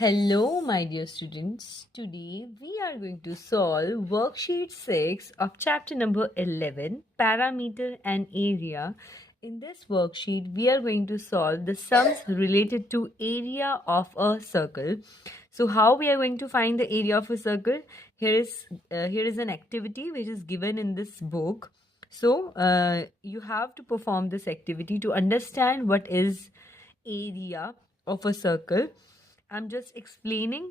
Hello, my dear students. Today we are going to solve worksheet 6 of chapter number 11, Parameter and Area. In this worksheet, we are going to solve the sums related to area of a circle. So, how we are going to find the area of a circle? Here is an activity which is given in this book. So, you have to perform this activity to understand what is area of a circle. I'm just explaining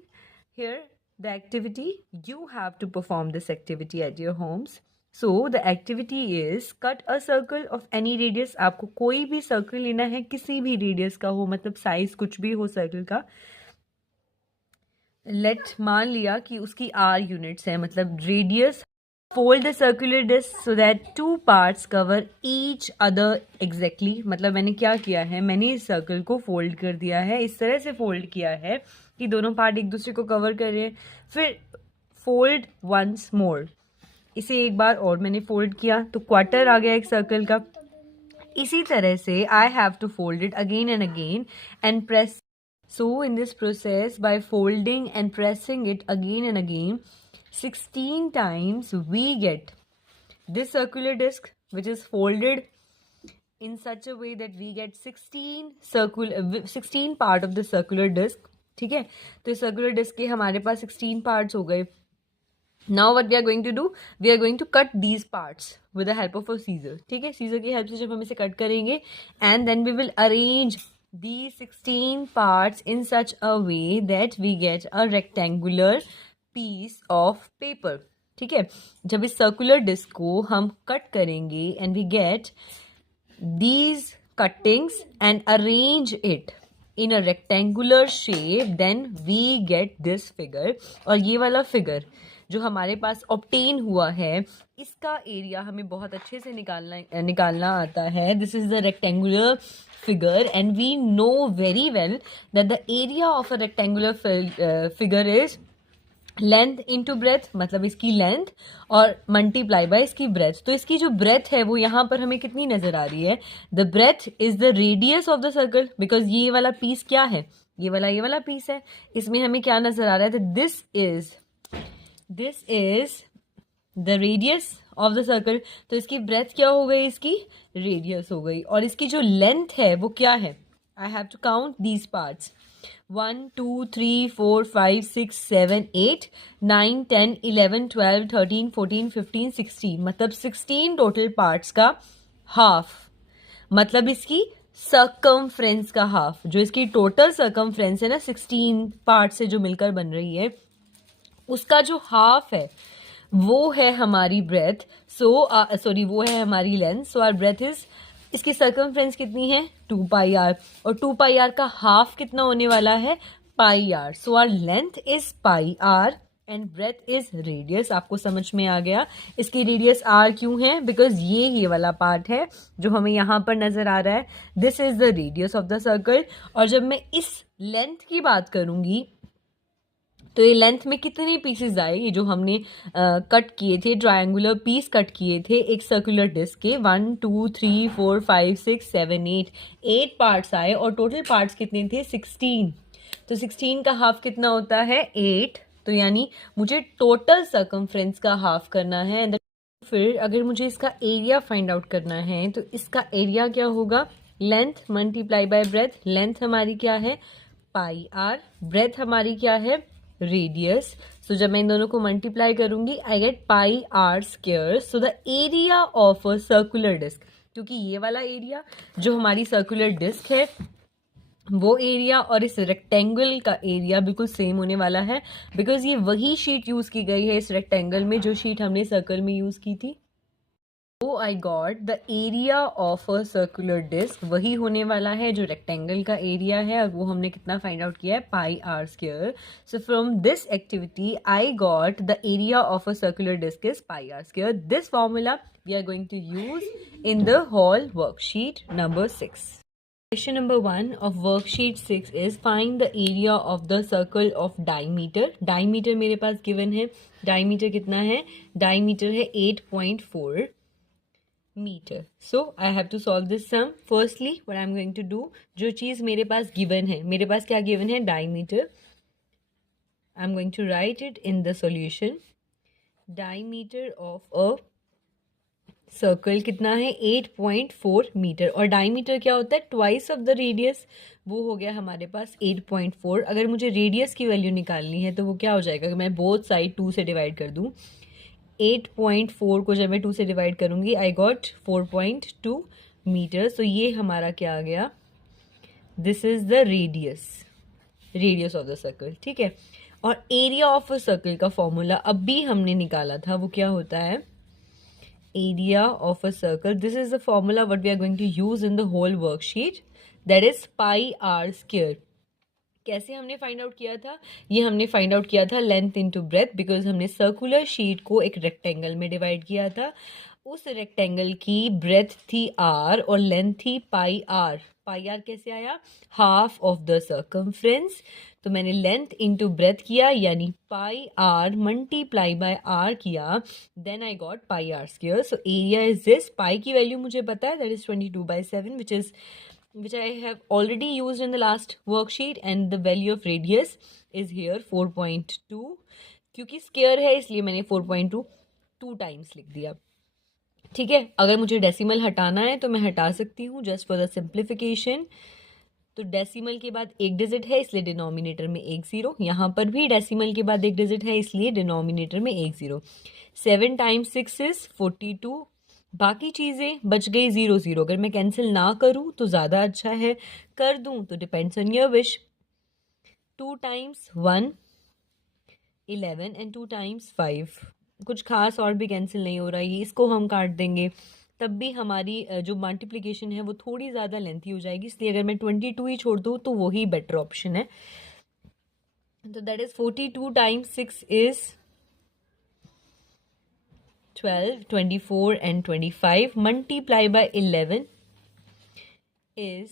here the activity. You have to perform this activity at your homes. So the activity is cut a circle of any radius. आपको कोई भी circle लेना है, किसी भी radius का हो, मतलब साइज कुछ भी हो सर्कल का. लेट मान लिया कि उसकी r यूनिट्स है, मतलब radius. Fold the circular disc so that two parts cover each other exactly. मतलब मैंने क्या किया है, मैंने इस सर्कल को फोल्ड कर दिया है, इस तरह से फोल्ड किया है कि दोनों पार्ट एक दूसरे को कवर कर रहे हैं. फिर फोल्ड वंस मोर, इसे एक बार और मैंने फोल्ड किया तो क्वार्टर आ गया एक सर्कल का. इसी तरह से I have to fold it again and again and press. So in this process by folding and pressing it again and again 16 times we get this circular disc which is folded in such a way that we get 16 part of the circular disc. ठीक है, तो circular disc के हमारे पास 16 parts हो गए. Now what we are going to do, we are going to cut these parts with the help of a scissor. ठीक है, scissor की help से जब हम इसे cut करेंगे and then we will arrange these 16 parts in such a way that we get a rectangular piece of paper. ठीक है, जब इस सर्कुलर डिस्क को हम कट करेंगे and we get these cuttings and arrange it in a rectangular shape, then we get this figure. और ये वाला फिगर जो हमारे पास ऑब्टेन हुआ है, इसका एरिया हमें बहुत अच्छे से निकालना आता है. This is the rectangular figure and we know very well that the area of a rectangular figure is length into breadth, मतलब इसकी लेंथ और मल्टीप्लाई बाय इसकी ब्रेथ. तो इसकी जो ब्रेथ है वो यहाँ पर हमें कितनी नजर आ रही है? The breadth is the radius of the circle, because ये वाला पीस क्या है, ये वाला पीस है. इसमें हमें क्या नजर आ रहा है? This is the radius of the circle. तो इसकी ब्रेथ क्या हो गई? इसकी रेडियस हो गई. और इसकी जो लेंथ है वो क्या है? I have to count these parts. 1 2 3 4 5 6 7 8 9 10 11 12 13 14 15 16, मतलब 16 टोटल पार्ट्स का हाफ, मतलब इसकी सर्कमफ्रेंस का हाफ. जो इसकी टोटल सर्कमफ्रेंस है ना, 16 पार्ट से जो मिलकर बन रही है, उसका जो हाफ है वो है हमारी ब्रेथ. वो है हमारी length. So our breadth is, इसकी सर्कमफ्रेंस कितनी है? 2 पाई आर. और 2 पाई आर का हाफ कितना होने वाला है? Pi r. So our length is pi r and breadth is radius. आपको समझ में आ गया इसकी रेडियस आर क्यों है? बिकॉज ये वाला पार्ट है जो हमें यहाँ पर नजर आ रहा है. This is the radius of the circle. और जब मैं इस लेंथ की बात करूंगी तो ये लेंथ में कितने पीसेस आए? ये जो हमने कट किए थे, ट्रायंगुलर पीस कट किए थे एक सर्कुलर डिस्क के, 1 2 3 4 5 6 7 8 पार्ट्स आए. और टोटल पार्ट्स कितने थे? 16. तो 16 का हाफ कितना होता है? 8. तो यानी मुझे टोटल सर्कमफ्रेंस का हाफ करना है. फिर अगर मुझे इसका एरिया फाइंड आउट करना है तो इसका एरिया क्या होगा? Length multiply by breath. Length हमारी क्या है? Pi are. ब्रेथ हमारी क्या है? रेडियस. सो जब मैं इन दोनों को मल्टीप्लाई करूंगी I get pi r square. So the area of a circular disc, क्योंकि ये वाला एरिया जो हमारी सर्कुलर डिस्क है वो एरिया और इस रेक्टेंगल का एरिया बिल्कुल सेम होने वाला है, बिकॉज ये वही शीट यूज की गई है इस रेक्टेंगल में जो शीट हमने सर्कल में यूज की थी. तो I got the area of a circular disc, वही होने वाला है जो रेक्टेंगल का एरिया है, और वो हमने कितना फाइंड आउट किया है? Pi r square. So from this activity I got the area of a circular disc is pi r square. This formula we are going to use in the whole worksheet number 6. Question number 1 of worksheet 6 is find the area of the circle of diameter. Diameter मेरे पास given है. Diameter कितना है? Diameter है 8.4 meter. So I have to solve this sum. Firstly, what I'm going to do, जो चीज़ मेरे पास given है, मेरे पास क्या given है? Diameter. I am going to write it in the solution. Diameter of a circle कितना है? 8.4 मीटर. और डायमीटर क्या होता है? Twice of the radius. वो हो गया हमारे पास 8.4. अगर मुझे रेडियस की वैल्यू निकालनी है तो वो क्या हो जाएगा? अगर मैं बोथ साइड 2 से डिवाइड कर दूँ, 8.4 को जब मैं 2 से डिवाइड करूँगी, आई गॉट 4.2 मीटर. तो ये हमारा क्या आ गया? This is the radius of the circle. ठीक है. और एरिया ऑफ अ सर्कल का फॉर्मूला अब भी हमने निकाला था. वो क्या होता है? Area of a circle. This is the formula what we are going to use in the whole worksheet, that is pi r square. कैसे हमने फाइंड आउट किया था? ये हमने फाइंड आउट किया था लेंथ इनटू ब्रेथ, बिकॉज हमने circular sheet को एक रेक्टेंगल में डिवाइड किया था. उस रेक्टेंगल की ब्रेथ थी आर और लेंथ थी पाई आर. पाई आर कैसे आया? Half of the circumference. तो मैंने लेंथ इनटू ब्रेथ किया, यानी pi r multiply by r किया, then I got pi r square. So area is this. Pi की वैल्यू मुझे पता है, that is 22/7, which I have already used in the last worksheet, and the value of radius is here 4.2. क्योंकि square है इसलिए मैंने 4.2 2 times लिख दिया. ठीक है. अगर मुझे डेसिमल हटाना है तो मैं हटा सकती हूँ, जस्ट फॉर द सिंप्लीफिकेशन. तो डेसिमल के बाद एक डिजिट है इसलिए डिनोमिनेटर में एक जीरो. यहाँ पर भी डेसिमल के बाद एक डिजिट है इसलिए डिनोमिनेटर में एक जीरो. 7 times 6 is 42. बाकी चीज़ें बच गई 0 0. अगर मैं कैंसिल ना करूँ तो ज़्यादा अच्छा है, कर दूँ तो depends on your wish. 2 times 1 11 and 2 times 5. कुछ खास और भी कैंसिल नहीं हो रहा है, इसको हम काट देंगे तब भी हमारी जो मल्टीप्लिकेशन है वो थोड़ी ज़्यादा लेंथी हो जाएगी. इसलिए अगर मैं 22 ही छोड़ दूँ तो वही बेटर ऑप्शन है. तो that is 42 times 6 is 12, 24 and 25 multiply by 11 is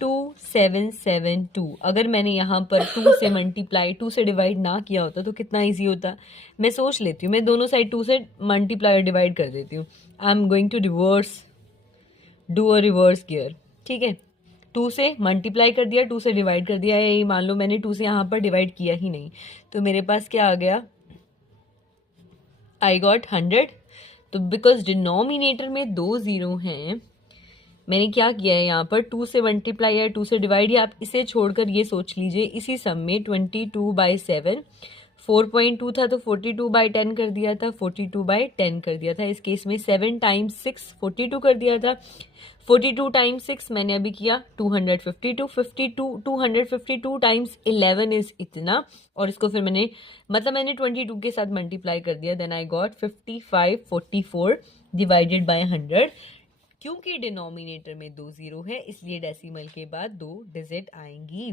2772. अगर मैंने यहाँ पर 2 से मल्टीप्लाई 2 से डिवाइड ना किया होता तो कितना इजी होता. मैं सोच लेती हूँ, मैं दोनों साइड 2 से मल्टीप्लाई और डिवाइड कर देती हूँ. I am going to do a reverse gear. ठीक है. 2 से मल्टीप्लाई कर दिया, 2 से डिवाइड कर दिया. ये मान लो मैंने 2 से यहाँ पर डिवाइड किया ही नहीं, तो मेरे पास क्या आ गया? I got 100. तो बिकॉज डिनोमिनेटर में 2 जीरो हैं, मैंने क्या किया है यहाँ पर 2 से मल्टीप्लाई या 2 से डिवाइड, या आप इसे छोड़कर ये सोच लीजिए इसी सम में 22/7. 4.2 था तो 42/10 कर दिया था, 42/10 कर दिया था. इस केस में 7 टाइम्स 6 42 कर दिया था. 42 टाइम्स 6 मैंने अभी किया 252 टाइम्स 11 इज इतना. और इसको फिर मैंने 22 के साथ मल्टीप्लाई कर दिया. Then I got 5544 divided by 100. क्योंकि डिनोमिनेटर में 2 जीरो है इसलिए डेसिमल के बाद 2 डिजिट आएंगी,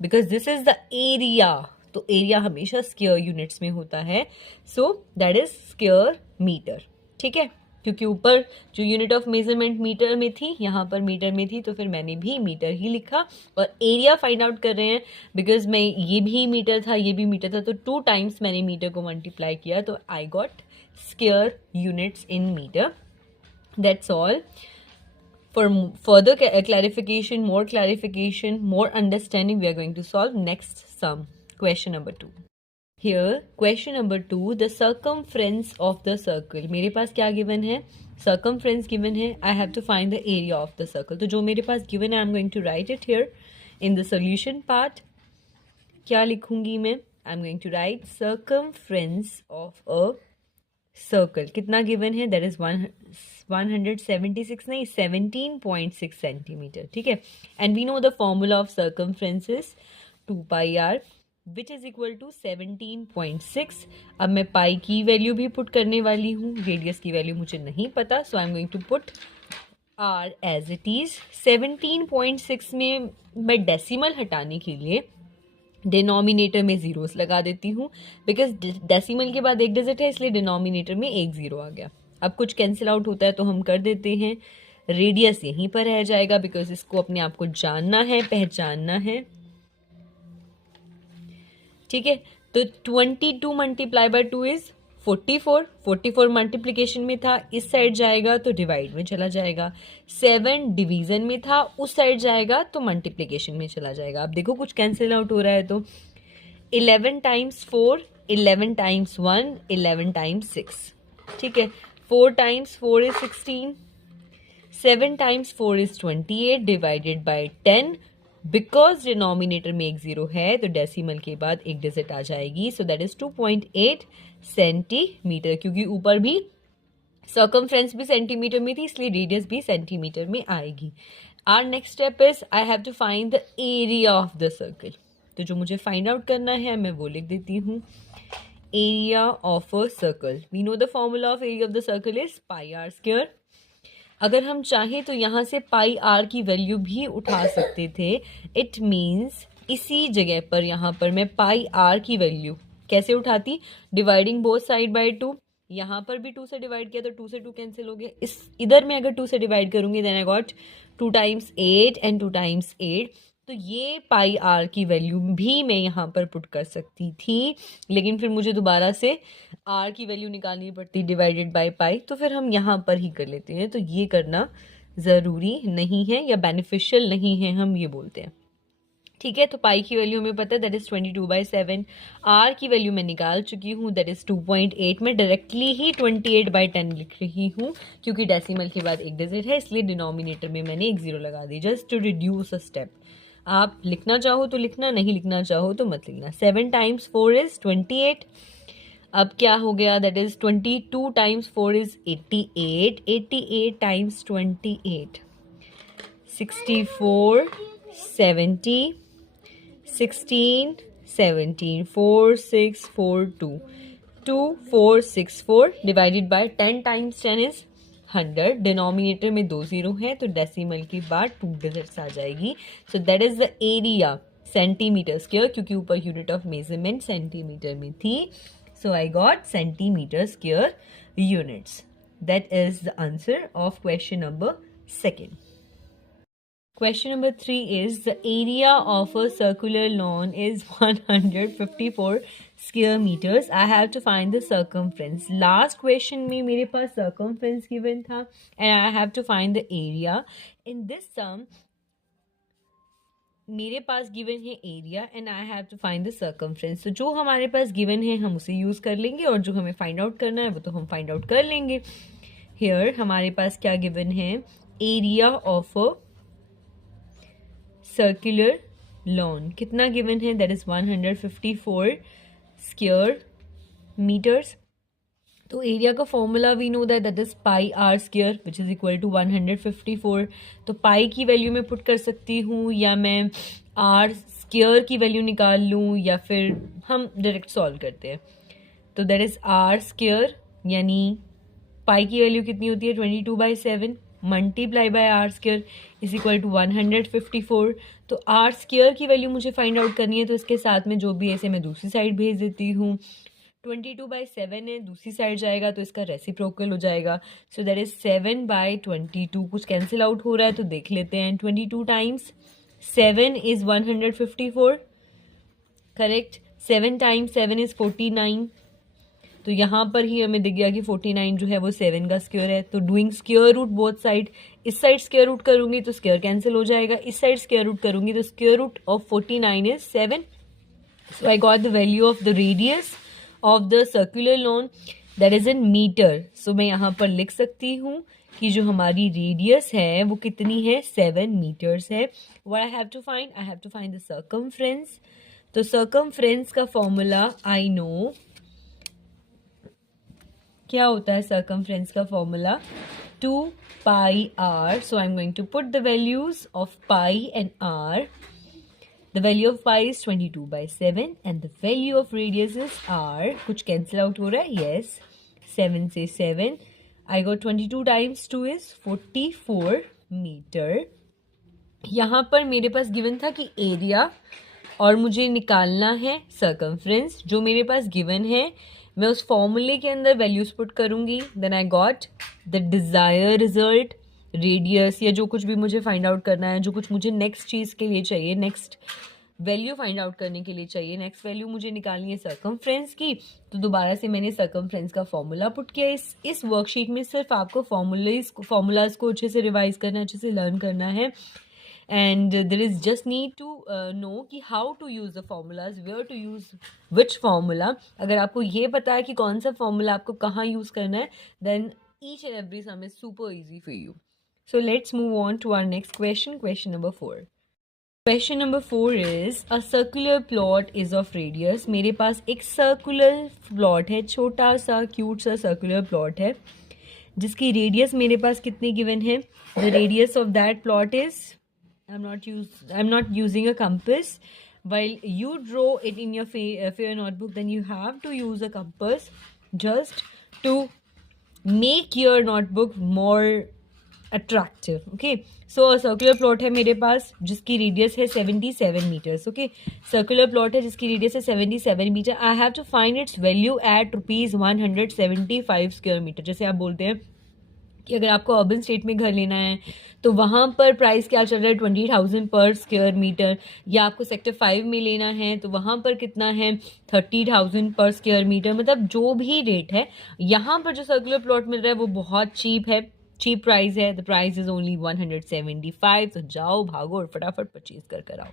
because this is the area. तो एरिया हमेशा स्क्वायर यूनिट्स में होता है. So that is square metre. ठीक है. क्योंकि ऊपर जो यूनिट ऑफ मेजरमेंट मीटर में थी, यहाँ पर मीटर में थी, तो फिर मैंने भी मीटर ही लिखा. और एरिया फाइंड आउट कर रहे हैं बिकॉज मैं ये भी मीटर था ये भी मीटर था, तो 2 टाइम्स मैंने मीटर को मल्टीप्लाई किया, तो I got square units in metre. That's all. For further clarification, more understanding, we are going to solve next sum. Question number 2. Here, question number 2, the circumference of the circle. मेरे पास क्या given है? Circumference given है. I have to find the area of the circle. तो जो मेरे पास given है, I'm going to write it here in the solution part. क्या लिखूंगी मैं? I'm going to write circumference of a circle. कितना गिवन है? दैट इज 176 नहीं 17.6 सेंटीमीटर. ठीक है. And we know the formula of circumference is 2πr which is equal to 17.6. अब मैं पाई की वैल्यू भी पुट करने वाली हूँ, रेडियस की वैल्यू मुझे नहीं पता, so I am going to put r as it is. 17.6 में मैं डेसिमल हटाने के लिए डिनोमिनेटर में जीरोस लगा देती हूँ, बिकॉज डेसिमल के बाद एक डिजिट है इसलिए डिनोमिनेटर में एक जीरो आ गया. अब कुछ कैंसिल आउट होता है तो हम कर देते हैं. रेडियस यहीं पर रह जाएगा बिकॉज इसको अपने आप को जानना है, पहचानना है. ठीक है. तो 22 मल्टीप्लाई बाय 2 इज 44 मल्टीप्लिकेशन में था, इस साइड जाएगा तो डिवाइड में चला जाएगा. 7 डिवीजन में था, उस साइड जाएगा तो मल्टीप्लिकेशन में चला जाएगा. अब देखो कुछ कैंसिल आउट हो रहा है तो 11 टाइम्स 4, 11 टाइम्स 1, 11 टाइम्स 6, ठीक है। 4 times 4 is 16, 7 times 4 is 28 divided by 10। Because denominator में एक जीरो है तो डेसिमल के बाद एक डिजिट आ जाएगी, सो दैट इज 2.8 सेंटीमीटर, क्योंकि ऊपर भी सर्कमफ्रेंस भी सेंटीमीटर में थी इसलिए रेडियस भी सेंटीमीटर में आएगी। Our next step is I have to find the area of the circle. तो जो मुझे फाइंड आउट करना है मैं वो लिख देती हूँ, area of a circle. We know the formula of area of the circle is pi r square. अगर हम चाहें तो यहाँ से पाई आर की वैल्यू भी उठा सकते थे। इट मीन्स इसी जगह पर यहाँ पर मैं पाई आर की वैल्यू कैसे उठाती, डिवाइडिंग बोथ साइड बाय 2। यहाँ पर भी 2 से डिवाइड किया तो 2 से 2 कैंसिल हो गया। इस इधर में अगर 2 से डिवाइड करूंगी then I got 2 times 8 and 2 times 8। तो ये पाई आर की वैल्यू भी मैं यहाँ पर पुट कर सकती थी, लेकिन फिर मुझे दोबारा से आर की वैल्यू निकालनी पड़ती डिवाइडेड बाय पाई, तो फिर हम यहाँ पर ही कर लेते हैं। तो ये करना ज़रूरी नहीं है या बेनिफिशियल नहीं है, हम ये बोलते हैं, ठीक है। तो पाई की वैल्यू हमें पता है दैट इज 22/7। आर की वैल्यू मैं निकाल चुकी हूँ दैट इज 2.8। मैं डायरेक्टली ही 28/10 लिख रही हूँ क्योंकि डेसिमल के बाद एक डिजिट है, इसलिए डिनोमिनेटर में मैंने एक जीरो लगा दी, just to reduce a step. आप लिखना चाहो तो लिखना, नहीं लिखना चाहो तो मत लिखना। 7 टाइम्स 4 इज 28। अब क्या हो गया, that is 22 times 4 is 88। 88 times 28 64, 70, 16, 17, 4, 6, 4, 2, 2, 4, 6, 4 divided by 10 times 10 is 100। Denominator में 2 जीरो है तो डेसिमल के बाद 2 डिजिट्स आ जाएगी। So that is the area centimetre square, क्योंकि ऊपर यूनिट ऑफ मेजरमेंट सेंटीमीटर में थी। So I got centimetre square units. That is the answer of question number 2. Question number 3 is the area of a circular lawn is 154 square meters. I have to find the circumference. Last question में मेरे पास circumference given था and I have to find the area. In this sum मेरे पास given है area and I have to find the circumference. तो जो हमारे पास given है हम उसे use कर लेंगे और जो हमें find out करना है वो तो हम find out कर लेंगे। Here हमारे पास क्या given है, area of a circular lawn कितना गिवन है, दैट इज 154 स्क्वायर मीटर्स। तो एरिया का formula we know that is pi r square which is equal to 154। तो पाई की वैल्यू मैं पुट कर सकती हूँ या मैं आर स्क्वायर की वैल्यू निकाल लूँ या फिर हम डायरेक्ट सॉल्व करते हैं। तो दैट इज आर स्क्वायर यानी पाई की वैल्यू कितनी होती है 22/7 multiply by r square is equal to 154। तो आर स्क्वायर की वैल्यू मुझे फाइंड आउट करनी है तो इसके साथ में जो भी ऐसे मैं दूसरी साइड भेज देती हूँ। 22/7 है, दूसरी साइड जाएगा तो इसका रेसिप्रोकल हो जाएगा। सो दैट इज 7/22। कुछ कैंसिल आउट हो रहा है तो देख लेते हैं। 22 times 7 is 154, correct. 7 times 7 is 49। तो यहाँ पर ही हमें दिख गया कि 49 जो है वो 7 का स्क्वायर है। तो doing square root both side, इस साइड स्क्वायर रूट करूंगी तो स्क्वायर कैंसिल हो जाएगा, इस साइड स्क्वायर रूट करूंगी तो square root of 49 is 7। So I got the value of the radius of the circular lawn that is in metre. So मैं यहाँ पर लिख सकती हूँ कि जो हमारी रेडियस है वो कितनी है, 7 मीटर्स है। What I have to find, I have to find the circumference. तो सर्कमफ्रेंस का फॉर्मूला आई नो क्या होता है, सर्कमफ्रेंस का formula 2 pi r. So I am going to put the values of pi and r. The value of pi is 22/7 and the value of radius is r. कुछ cancel out हो रहा है, yes. 7 से 7 I got 22 times 2 is 44 metre. यहाँ पर मेरे पास given था कि एरिया और मुझे निकालना है सर्कमफ्रेंस। जो मेरे पास गिवन है मैं उस फॉर्मूले के अंदर वैल्यूज पुट करूंगी, then I got the desire result. Radius या जो कुछ भी मुझे फाइंड आउट करना है, जो कुछ मुझे नेक्स्ट चीज़ के लिए चाहिए, नेक्स्ट वैल्यू फाइंड आउट करने के लिए चाहिए, नेक्स्ट वैल्यू मुझे निकालनी है सर्कमफ्रेंस की। तो दोबारा से मैंने सर्कमफ्रेंस का फॉर्मूला पुट किया। इस वर्कशीट में सिर्फ आपको फॉर्मूलाज को अच्छे से रिवाइज करना है, अच्छे से लर्न करना है। and there is just need to know कि how to use the formulas, where to use which formula. अगर आपको ये पता है कि कौन सा formula आपको कहाँ use करना है, then each and every sum is super easy for you. So let's move on to our next question, question number 4. Question number 4 is a circular plot is of radius. मेरे पास एक circular plot है, छोटा सा cute सा circular plot है जिसकी radius मेरे पास कितनी गिवन है. The radius of that plot is, I am not using a compass. while you draw it in your fair notebook, then you have to use a compass just to make your notebook more attractive. Okay, so a circular plot है मेरे पास जिसकी radius है 77 metres. Okay, circular plot है जिसकी radius है 77 metre. I have to find its value at ₹175 square metre. जैसे आप बोलते हैं कि अगर आपको अर्बन स्टेट में घर लेना है तो वहाँ पर प्राइस क्या चल रहा है, 20,000 पर स्क्वायर मीटर. या आपको सेक्टर 5 में लेना है तो वहाँ पर कितना है, 30,000 पर स्क्वायर मीटर. मतलब जो भी रेट है यहाँ पर जो सर्कुलर प्लॉट मिल रहा है वो बहुत चीप है, चीप प्राइस है. The price is only 175. तो जाओ भागो और फटाफट परचेज कर आओ.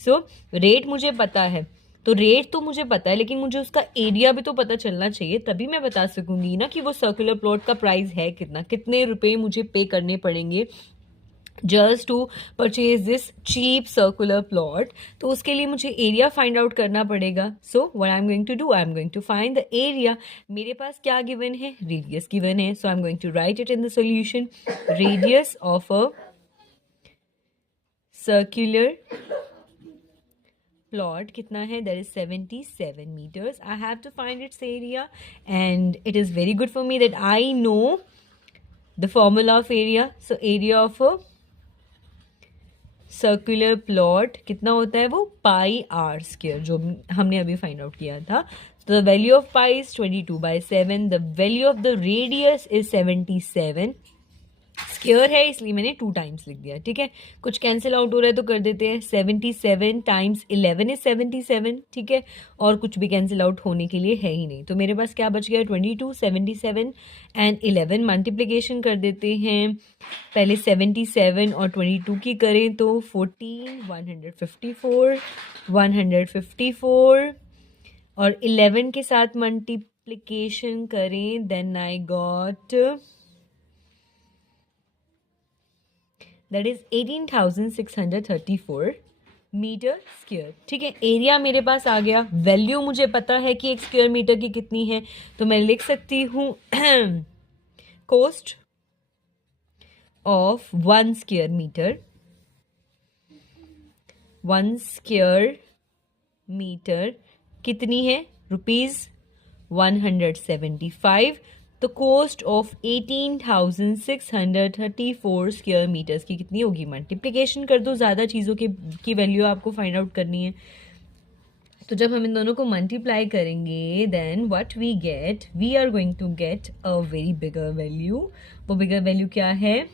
सो रेट मुझे पता है, तो रेट तो मुझे पता है लेकिन मुझे उसका एरिया भी तो पता चलना चाहिए, तभी मैं बता सकूंगी ना कि वो सर्कुलर प्लॉट का प्राइस है कितना, कितने रुपए मुझे पे करने पड़ेंगे just to purchase this cheap circular plot. तो उसके लिए मुझे एरिया फाइंड आउट करना पड़ेगा. So what I am going to do, I am going to find the area. मेरे पास क्या गिवन है, रेडियस गिवन है. So I am going to write it in the solution. Radius of a circular plot कितना है, that is 77 meters. I have to find its area and it is very good for me that I know the formula of area. So area of a circular plot कितना होता है, वो पाई r square, जो हमने अभी find out किया था. So the value of pi is 22/7. The value of the radius is 77. Square है इसलिए मैंने 2 टाइम्स लिख दिया. ठीक है, कुछ कैंसिल आउट हो रहा है तो कर देते हैं. 77 टाइम्स 11 इज 77. ठीक है, और कुछ भी कैंसिल आउट होने के लिए है ही नहीं. तो मेरे पास क्या बच गया, 22, 77 एंड 11. मल्टीप्लिकेशन कर देते हैं. पहले 77 और 22 की करें तो 14, 154, 154 और 11 के साथ मल्टीप्लिकेशन करें, then I got that is 18,634 metre square. ठीक है, एरिया मेरे पास आ गया. वैल्यू मुझे पता है कि एक स्क्वायर मीटर की कितनी है, तो मैं लिख सकती हूँ cost of 1 square metre. 1 square metre कितनी है, ₹175. तो कॉस्ट ऑफ 18,634 स्क्वायर मीटर्स की कितनी होगी, मल्टीप्लिकेशन कर दो. ज़्यादा चीज़ों की वैल्यू आपको फाइंड आउट करनी है. तो जब हम इन दोनों को मल्टीप्लाई करेंगे then what we get, we are going to get a very bigger value. वो बिगर वैल्यू क्या है,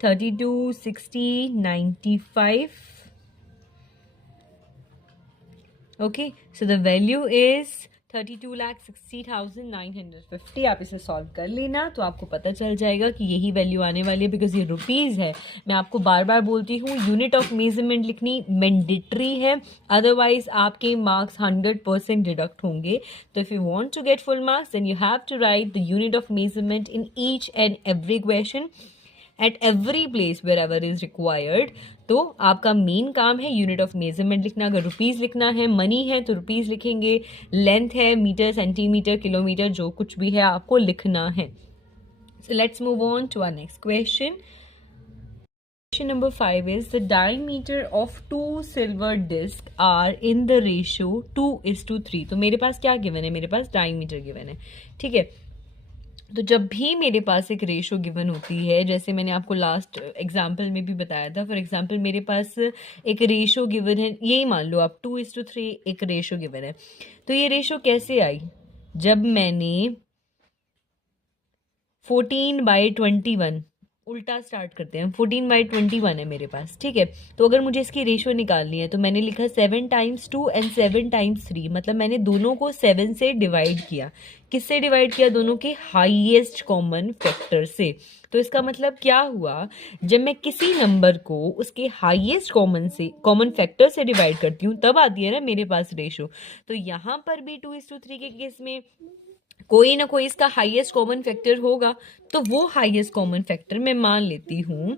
32, 60, 95. Okay, so the value is 32,60,950. आप इसे सॉल्व कर लेना तो आपको पता चल जाएगा कि यही वैल्यू आने वाली है, बिकॉज ये रुपीज़ है. मैं आपको बार बार बोलती हूँ यूनिट ऑफ मेजरमेंट लिखनी मैंडेटरी है, अदरवाइज आपके मार्क्स 100% डिडक्ट होंगे. तो if you want to get full marks then you have to write the unit of measurement in each and every question at every place wherever is required. तो आपका main काम है unit of measurement लिखना. अगर rupees लिखना है, money है तो रुपीज़ लिखेंगे, लेंथ है मीटर, सेंटीमीटर, किलोमीटर, जो कुछ भी है आपको लिखना है. So let's move on to our next question. Question number 5 is the diameter of 2 silver discs are in the ratio 2:3. तो मेरे पास क्या गिवन है, मेरे पास डायमीटर गिवन है. ठीक है, तो जब भी मेरे पास एक रेशो गिवन होती है, जैसे मैंने आपको लास्ट एग्जाम्पल में भी बताया था, फॉर एग्जाम्पल मेरे पास एक रेशो गिवन है, यही मान लो आप 2:3 एक रेशो गिवन है. तो ये रेशो कैसे आई, जब मैंने 14/21 उल्टा स्टार्ट करते हैं। 14/21 है मेरे पास, ठीक है। तो अगर मुझे इसकी रेशो निकालनी है तो मैंने लिखा 7 टाइम्स 2 एंड 7 टाइम्स 3, मतलब मैंने दोनों को 7 से डिवाइड किया। किससे डिवाइड किया? दोनों के हाईएस्ट कॉमन फैक्टर से। तो इसका मतलब क्या हुआ, जब मैं किसी नंबर को उसके हाईएस्ट कॉमन फैक्टर से डिवाइड करती हूँ तब आती है ना मेरे पास रेशो। तो यहाँ पर भी 2:3 के केस में कोई ना कोई इसका हाईएस्ट कॉमन फैक्टर होगा, तो वो हाईएस्ट कॉमन फैक्टर मैं मान लेती हूँ।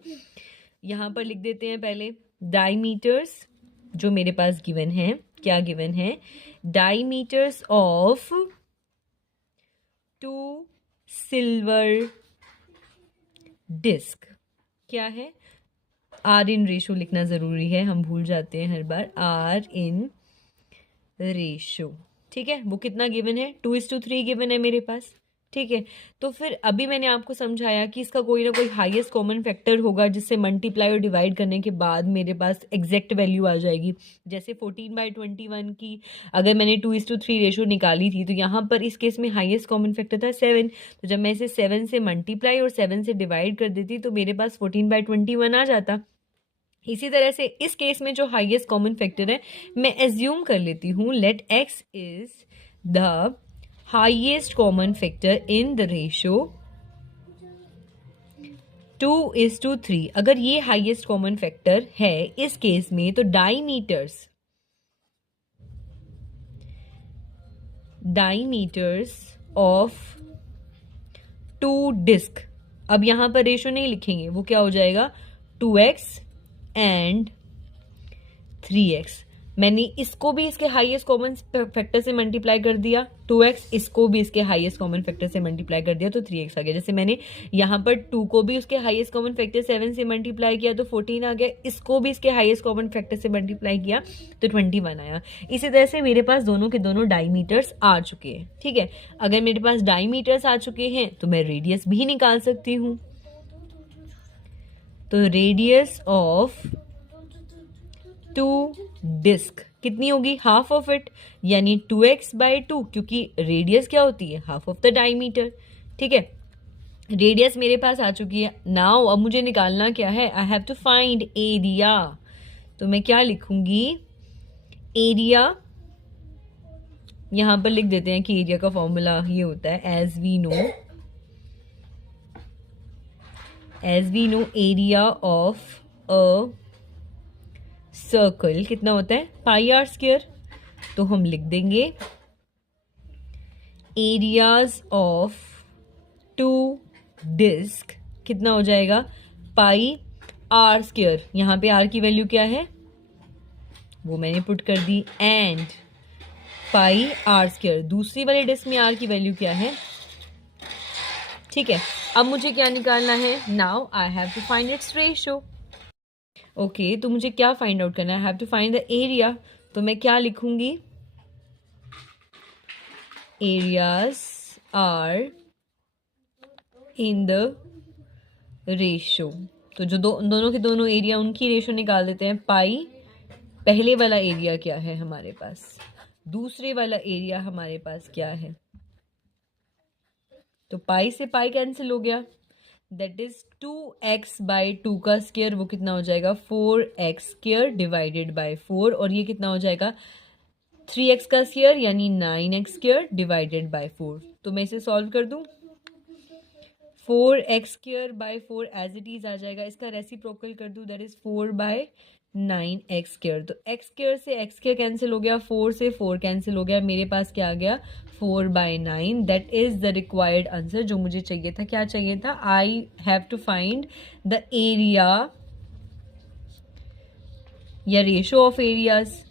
यहाँ पर लिख देते हैं पहले डायमीटर्स जो मेरे पास गिवन है। क्या गिवन है? Diameters of 2 silver disc. क्या है? आर इन रेशो लिखना ज़रूरी है, हम भूल जाते हैं हर बार। आर इन रेशो, ठीक है। वो कितना गिवन है? 2:3 गिवन है मेरे पास, ठीक है। तो फिर अभी मैंने आपको समझाया कि इसका कोई ना कोई हाईएस्ट कॉमन फैक्टर होगा जिससे मल्टीप्लाई और डिवाइड करने के बाद मेरे पास एग्जैक्ट वैल्यू आ जाएगी। जैसे 14/21 की अगर मैंने 2:3 रेशो निकाली थी तो यहाँ पर इस केस में हाईएस्ट कॉमन फैक्टर था 7। तो जब मैं इसे 7 से मल्टीप्लाई और 7 से डिवाइड कर देती तो मेरे पास 14/21 आ जाता। इसी तरह से इस केस में जो हाईएस्ट कॉमन फैक्टर है मैं एज्यूम कर लेती हूँ let x is the highest common factor in the ratio 2:3। अगर ये हाईएस्ट कॉमन फैक्टर है इस केस में तो डायमीटर्स ऑफ 2 डिस्क, अब यहां पर रेशो नहीं लिखेंगे, वो क्या हो जाएगा 2x एंड 3x। मैंने इसको भी इसके हाईएस्ट कॉमन फैक्टर से मल्टीप्लाई कर दिया 2x, इसको भी इसके हाईएस्ट कॉमन फैक्टर से मल्टीप्लाई कर दिया तो 3x आ गया। जैसे मैंने यहाँ पर 2 को भी उसके हाईएस्ट कॉमन फैक्टर 7 से मल्टीप्लाई किया तो 14 आ गया, इसको भी इसके हाईएस्ट कॉमन फैक्टर से मल्टीप्लाई किया तो 21 आया। इसी तरह से मेरे पास दोनों के दोनों डायमीटर्स आ चुके हैं, ठीक है। अगर मेरे पास डायमीटर्स आ चुके हैं तो मैं रेडियस भी निकाल सकती हूँ। तो रेडियस ऑफ 2 डिस्क कितनी होगी? हाफ ऑफ इट, यानी 2x/2, क्योंकि रेडियस क्या होती है? हाफ ऑफ द डायमीटर, ठीक है। रेडियस मेरे पास आ चुकी है। नाउ अब मुझे निकालना क्या है? I have to find area. तो मैं क्या लिखूंगी? एरिया, यहां पर लिख देते हैं कि एरिया का फॉर्मूला ये होता है as we know area of a circle कितना होता है? πr²। तो हम लिख देंगे एरियाज ऑफ 2 डिस्क कितना हो जाएगा? πr²। यहाँ पे r की वैल्यू क्या है वो मैंने पुट कर दी, एंड πr²। दूसरी वाले डिस्क में r की वैल्यू क्या है? ठीक है। अब मुझे क्या निकालना है? Now I have to find its ratio. Okay, तो मुझे क्या फाइंड आउट करना है? I have to find the area. तो मैं क्या लिखूंगी? Areas are in the ratio. तो जो दोनों के दोनों एरिया उनकी रेशो निकाल देते हैं। पाई पहले वाला एरिया क्या है हमारे पास, दूसरे वाला एरिया हमारे पास क्या है? तो पाई से पाई कैंसिल हो गया, दैट इज 2x/2 का स्क्वायर, वो कितना हो जाएगा? 4x² डिवाइडेड बाय 4, और ये कितना हो जाएगा? 3x का स्क्वायर यानी 9x² डिवाइडेड बाय 4। तो मैं इसे सॉल्व कर दूं, 4x²/4 एज इट इज आ जाएगा। इसका रेसिप्रोकल कर दूं, दैट इज 4/9x²। तो x² से x² कैंसिल हो गया, 4 से 4 कैंसिल हो गया, मेरे पास क्या आ गया? 4/9। That is the required answer जो मुझे चाहिए था। क्या चाहिए था? I have to find the area या ratio of areas.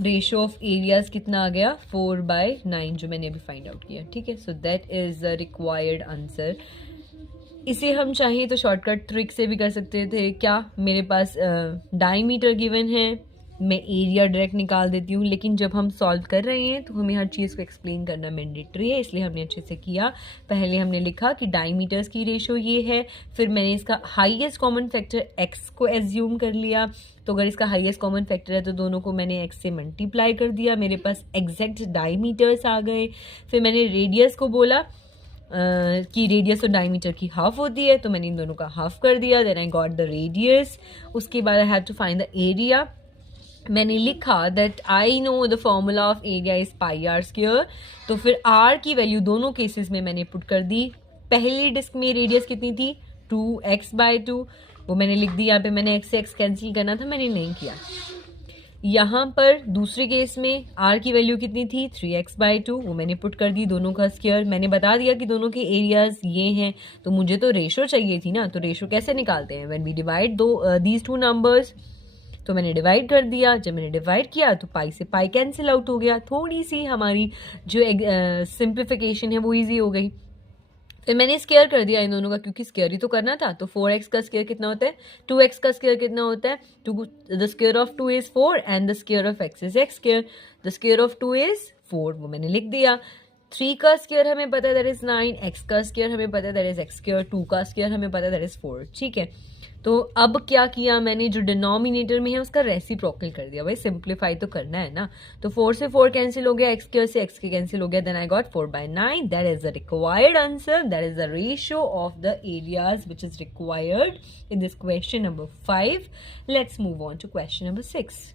Ratio of areas कितना आ गया? 4/9 जो मैंने अभी फाइंड आउट किया, ठीक है। So that is the required answer. इसे हम चाहिए तो शॉर्टकट ट्रिक से भी कर सकते थे। क्या मेरे पास डायमीटर गिवन है, मैं एरिया डायरेक्ट निकाल देती हूँ, लेकिन जब हम सॉल्व कर रहे हैं तो हमें हर चीज़ को एक्सप्लेन करना मैंडेटरी है, इसलिए हमने अच्छे से किया। पहले हमने लिखा कि डायमीटर्स की रेशो ये है, फिर मैंने इसका हाईएस्ट कॉमन फैक्टर x को एज्यूम कर लिया। तो अगर इसका हाईएस्ट कॉमन फैक्टर है तो दोनों को मैंने x से मल्टीप्लाई कर दिया, मेरे पास एग्जैक्ट डायमीटर्स आ गए। फिर मैंने रेडियस को बोला की रेडियस और डायमीटर की हाफ होती है, तो मैंने इन दोनों का हाफ कर दिया. Then I got the radius. उसके बाद I have to find the area. मैंने लिखा that I know the formula of area is pi r square. तो फिर आर की वैल्यू दोनों केसेस में मैंने पुट कर दी. पहली डिस्क में रेडियस कितनी थी 2x/2, वो मैंने लिख दी. यहाँ पे मैंने x से x कैंसिल करना था, मैंने नहीं किया. यहाँ पर दूसरे केस में r की वैल्यू कितनी थी 3x/2, वो मैंने पुट कर दी दोनों का स्क्वायर. मैंने बता दिया कि दोनों के एरियाज ये हैं, तो मुझे तो रेशो चाहिए थी ना. तो रेशो कैसे निकालते हैं, when we divide these two numbers. तो मैंने डिवाइड कर दिया. जब मैंने डिवाइड किया तो पाई से पाई कैंसिल आउट हो गया. थोड़ी सी हमारी जो सिंप्लीफिकेशन है वो ईजी हो गई. फिर मैंने स्क्वायर कर दिया इन दोनों का, क्योंकि स्क्वायर ही तो करना था. तो 4x का स्क्वायर कितना होता है, 2x का स्क्वायर कितना होता है, the square of 2 is 4 and the square of x is x square. The square of 2 is 4, वो मैंने लिख दिया. 3 का स्क्वायर हमें पता है दैट इज 9, x का स्क्वायर हमें पता है दैट इज x स्क्वायर, 2 का स्क्वायर हमें पता है दैट इज 4. ठीक है. तो अब क्या किया मैंने, जो डिनोमिनेटर में है उसका रेसिप्रोकल कर दिया. भाई सिंप्लीफाई तो करना है ना. तो 4 से 4 कैंसिल हो गया, x स्क्वायर से x के कैंसिल हो गया. Then I got 4/9. That is the required answer. That is the ratio of the areas which is required in this question number 5. Let's move on to question number 6.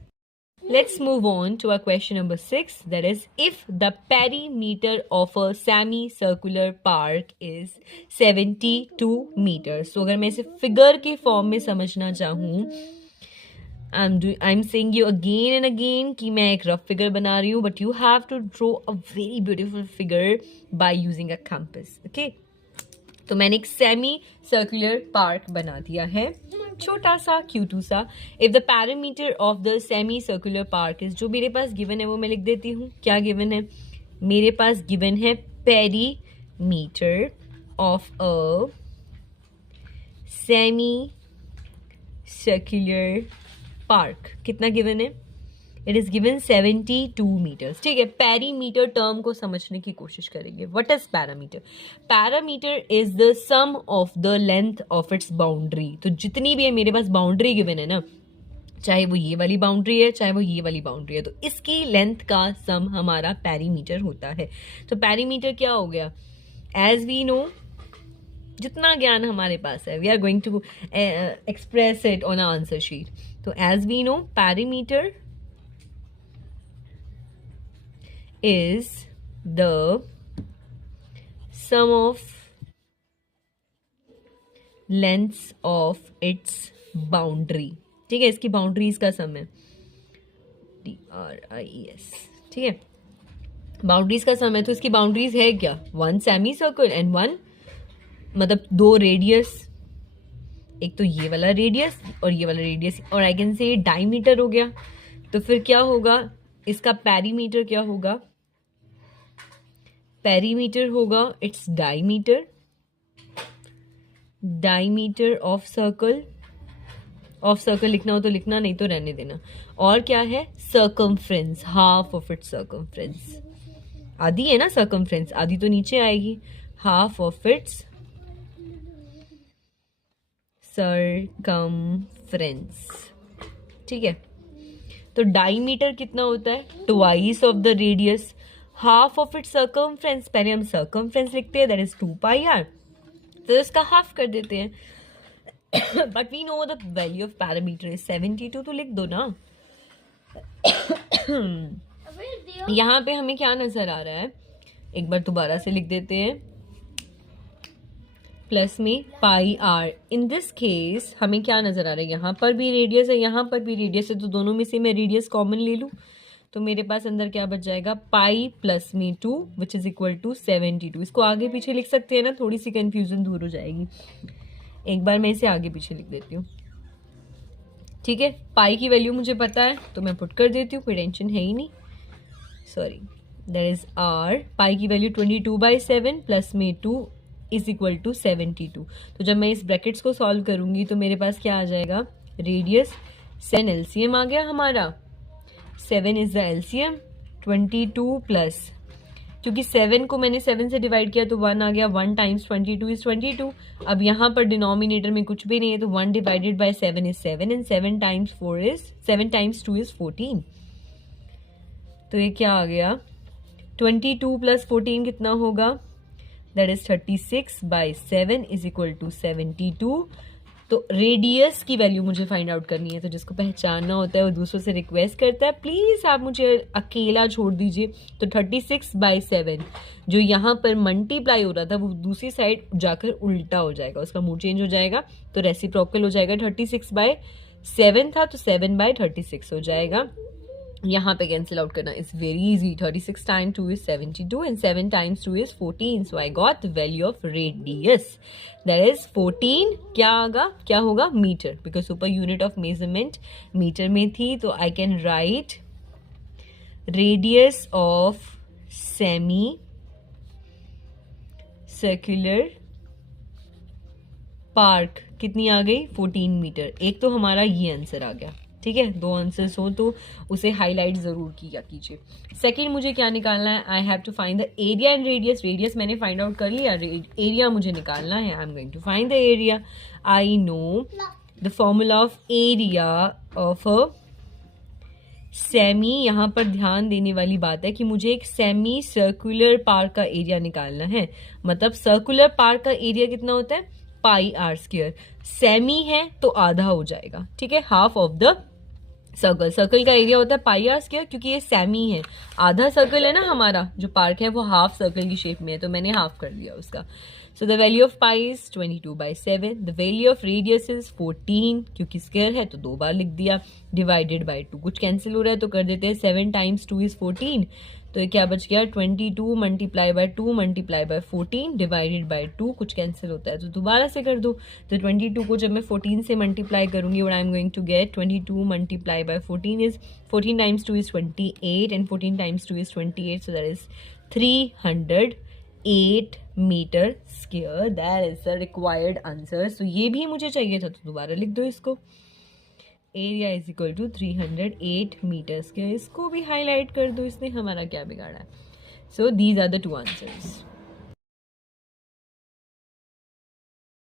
Let's move on to our question number 6. That is, if the perimeter of a semicircular park is 72 meters. So अगर मैं इसे figure के form में समझना चाहूँ, I'm saying you again and again कि मैं एक रफ फिगर बना रही हूँ, but you have to draw a very beautiful figure by using a compass. Okay? तो मैंने एक सेमी सर्कुलर पार्क बना दिया है, छोटा सा क्यूटू सा. If the parameter of the semi circular park is, जो मेरे पास गिवन है वो मैं लिख देती हूँ. क्या गिवन है मेरे पास, गिवन है perimeter of a semi circular park. कितना गिवन है, इट इज गिवन 72 मीटर्स. ठीक है. पैरीमीटर टर्म को समझने की कोशिश करेंगे. What is parameter? Parameter is the sum of the length of its boundary. तो जितनी भी है मेरे पास बाउंड्री गिवन है ना, चाहे वो ये वाली बाउंड्री है चाहे वो ये वाली बाउंड्री है, तो इसकी लेंथ का सम हमारा पैरीमीटर होता है. तो पैरीमीटर क्या हो गया, एज वी नो, जितना ज्ञान हमारे पास है, we are going to express it on answer sheet. तो as we know, perimeter is the sum of lengths of its boundary. ठीक है. इसकी बाउंड्रीज का सम है DRIES. ठीक है. बाउंड्रीज का सम है. तो इसकी बाउंड्रीज है क्या, 1 सेमी सर्कल एंड 1, मतलब 2 रेडियस. एक तो ये वाला रेडियस और ये वाला रेडियस, और आई कैन से डायमीटर हो गया. तो फिर क्या होगा, इसका पैरीमीटर क्या होगा, पैरीमीटर होगा its diameter, diameter of circle. Of circle लिखना हो तो लिखना, नहीं तो रहने देना. और क्या है, circumference, half of its circumference. आधी है ना सर्कमफ्रेंस, आधी तो नीचे आएगी. Half of its circumference. ठीक है. तो डायमीटर कितना होता है, twice of the radius. Half of it circumference, पहले हम सर्कमफ्रेंस लिखते हैं, दैट इज 2πr, तो इसका हाफ कर देते हैं. But we know the value of parameter is 72, तो लिख दो ना. यहाँ पे हमें क्या नजर आ रहा है, एक बार दोबारा से लिख देते हैं. प्लस में पाई आर. इन दिस केस हमें क्या नजर आ रहा है, यहाँ पर भी रेडियस है, यहाँ पर भी रेडियस है, तो दोनों में से मैं रेडियस कॉमन ले लूँ, तो मेरे पास अंदर क्या बच जाएगा, पाई प्लस में 2 विच इज इक्वल टू 72. इसको आगे पीछे लिख सकते हैं ना, थोड़ी सी कंफ्यूजन दूर हो जाएगी. एक बार मैं इसे आगे पीछे लिख देती हूँ. ठीक है. पाई की वैल्यू मुझे पता है तो मैं पुट कर देती हूँ, कोई टेंशन है ही नहीं. Sorry, that is r. Pi की वैल्यू 22/7 प्लस में 2 इज इक्वल टू 72. तो जब मैं इस ब्रैकेट्स को सॉल्व करूंगी तो मेरे पास क्या आ जाएगा, रेडियस. 7 LCM आ गया हमारा. 7 इज द LCM. 22 प्लस, क्योंकि 7 को मैंने 7 से डिवाइड किया तो 1 आ गया. 1 टाइम्स 22 इज 22. अब यहाँ पर डिनोमिनेटर में कुछ भी नहीं है, तो 1 divided by 7 is 7 and 7 times 2 is 14. तो ये क्या आ गया, 22 प्लस 14 कितना होगा, that is 36/7 is equal to 72। तो रेडियस की वैल्यू मुझे फाइंड आउट करनी है, तो जिसको पहचानना होता है वो दूसरों से रिक्वेस्ट करता है प्लीज़ आप मुझे अकेला छोड़ दीजिए। तो 36/7 जो यहाँ पर मल्टीप्लाई हो रहा था वो दूसरी साइड जाकर उल्टा हो जाएगा, उसका मूड चेंज हो जाएगा, तो रेसिप्रोकल हो जाएगा। 36/7 था तो 7/36 हो जाएगा। यहाँ पे कैंसिल आउट करना is very easy. 36 times 2 is 72 and 7 times 2 is 14। So I got the value of radius that is 14। क्या होगा metre, because super unit of measurement metre में थी। तो I can write radius of semi circular park कितनी आ गई 14 metre. एक तो हमारा ये आंसर आ गया, ठीक है। दो आंसर्स हो तो उसे हाईलाइट जरूर किया कीजिए। सेकंड मुझे क्या निकालना है, I have to find the area and radius. Radius मैंने फाइंड आउट कर लिया, एरिया मुझे निकालना है। I am going to find the area. I know the formula of area of a semi, यहाँ पर ध्यान देने वाली बात है कि मुझे एक सेमी सर्कुलर पार्क का एरिया निकालना है। मतलब सर्कुलर पार्क का एरिया कितना होता है πr²। सेमी है तो आधा हो जाएगा, ठीक है, half of the circle. Circle का एरिया होता है πr², क्योंकि ये सेमी है, आधा सर्कल है ना हमारा जो पार्क है वो हाफ सर्कल की शेप में है, तो मैंने हाफ कर लिया उसका। सो the value of pi is 22/7। The value of radius is 14, क्योंकि स्क्वायर है तो 2 बार लिख दिया, डिवाइडेड बाय 2। कुछ कैंसिल हो रहा है तो कर देते हैं, 7 टाइम्स 2 इज 14। तो ये क्या बच गया 22 multiply bye 2 multiply by 14 divided by 2। कुछ कैंसिल होता है तो दोबारा से कर दो। तो 22 को जब मैं 14 से मल्टीप्लाई करूंगी, what I am going to get 22 multiply by 14 is 14 times 2 is 28 and 14 times 2 is 28। So that is 308 metre square. That is the required answer. So ये भी मुझे चाहिए था तो दोबारा लिख दो इसको। Area is equal to 308 metre square. इसको भी हाईलाइट कर दो, इसने हमारा क्या बिगाड़ा है। So these are the 2 answers.